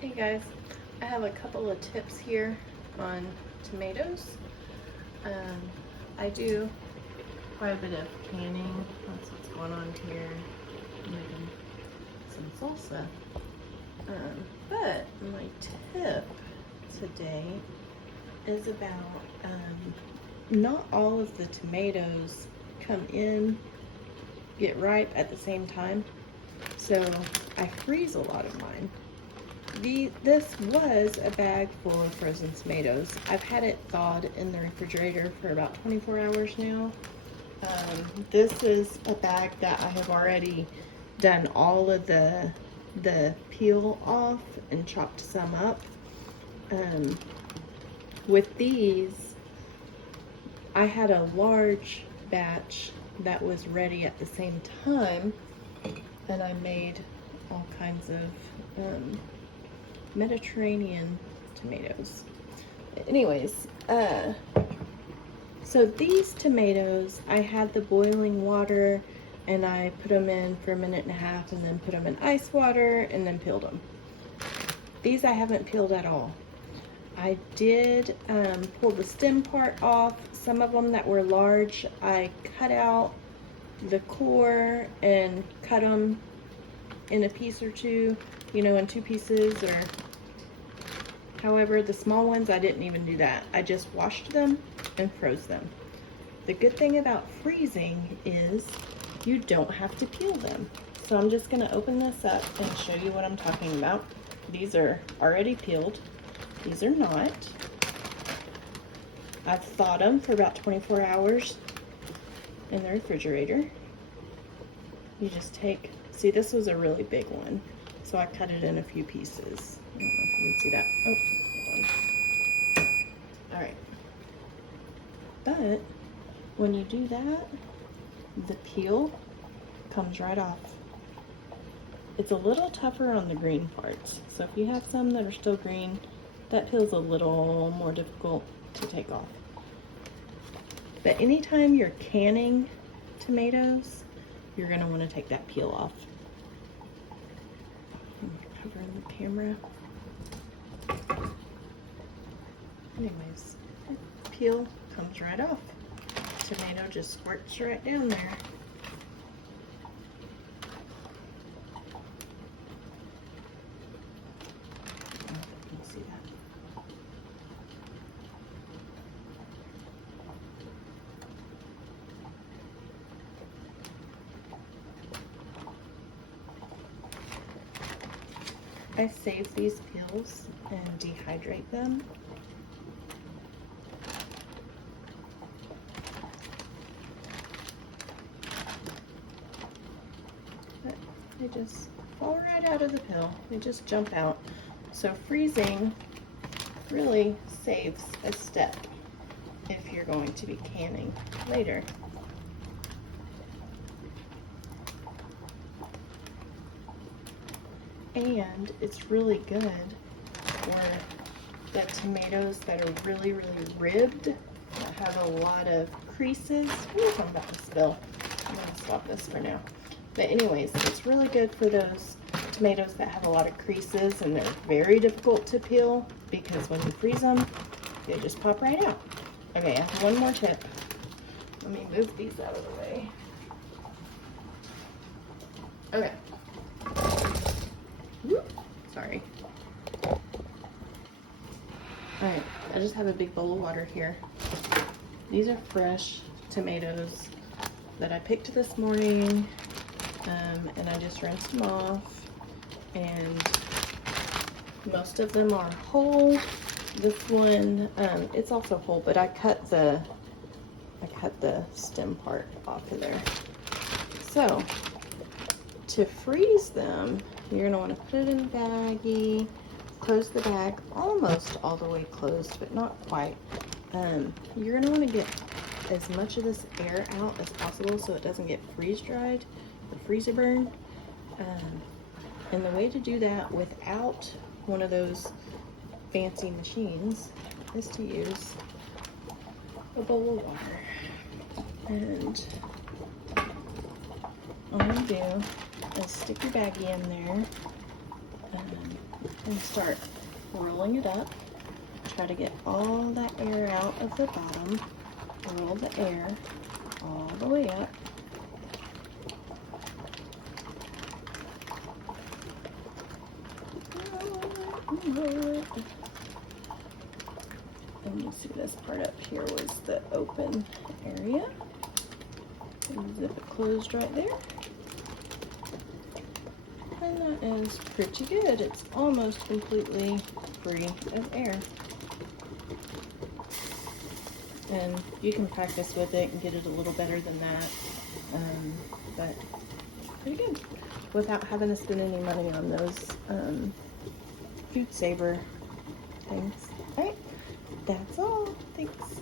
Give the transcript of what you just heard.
Hey guys, I have a couple of tips here on tomatoes. I do quite a bit of canning. That's what's going on here. I'm making some salsa. But my tip today is about not all of the tomatoes come in, get ripe at the same time. So I freeze a lot of mine. This was a bag full of frozen tomatoes. I've had it thawed in the refrigerator for about 24 hours now. This is a bag that I have already done all of the peel off and chopped some up. With these, I had a large batch that was ready at the same time, and I made all kinds of Mediterranean tomatoes. Anyways, so these tomatoes, I had the boiling water and I put them in for a minute and a half and then put them in ice water and then peeled them. These I haven't peeled at all. I did pull the stem part off. Some of them that were large, I cut out the core and cut them in a piece or two, you know, in two pieces, or however. The small ones, I didn't even do that. I just washed them and froze them. The good thing about freezing is you don't have to peel them. So I'm just gonna open this up and show you what I'm talking about. These are already peeled. These are not. I've thawed them for about 24 hours in the refrigerator. You just take, see, this was a really big one, so I cut it in a few pieces. I don't know if you can see that. Oh, hold on. All right. But when you do that, the peel comes right off. It's a little tougher on the green parts. So if you have some that are still green, that peel's a little more difficult to take off. But anytime you're canning tomatoes, you're gonna wanna take that peel off. I'm covering the camera. Anyways, peel comes right off. Tomato just squirts right down there. You can see that. I save these peels and dehydrate them. But they just fall right out of the peel. They just jump out. So freezing really saves a step if you're going to be canning later. And it's really good for the tomatoes that are really, really ribbed, that have a lot of creases. Ooh, I'm about to spill. I'm gonna stop this for now. But anyways, it's really good for those tomatoes that have a lot of creases and they're very difficult to peel, because when you freeze them, they just pop right out. Okay, I have one more tip. Let me move these out of the way. Okay. Whoop, sorry. Alright, I just have a big bowl of water here. These are fresh tomatoes that I picked this morning, and I just rinsed them off, and most of them are whole. This one, it's also whole, but I cut the stem part off of there. So to freeze them, you're gonna want to put it in a baggie, close the bag almost all the way closed, but not quite. You're gonna want to get as much of this air out as possible so it doesn't get freeze dried or freezer burn. And the way to do that without one of those fancy machines is to use a bowl of water. And all you do is stick your baggie in there, and start rolling it up. Try to get all that air out of the bottom. Roll the air all the way up. Roll it. And you see this part up here was the open area. And zip it closed right there. And that is pretty good. It's almost completely free of air. And you can practice with it and get it a little better than that. But pretty good without having to spend any money on those food saver things. All right, that's all. Thanks.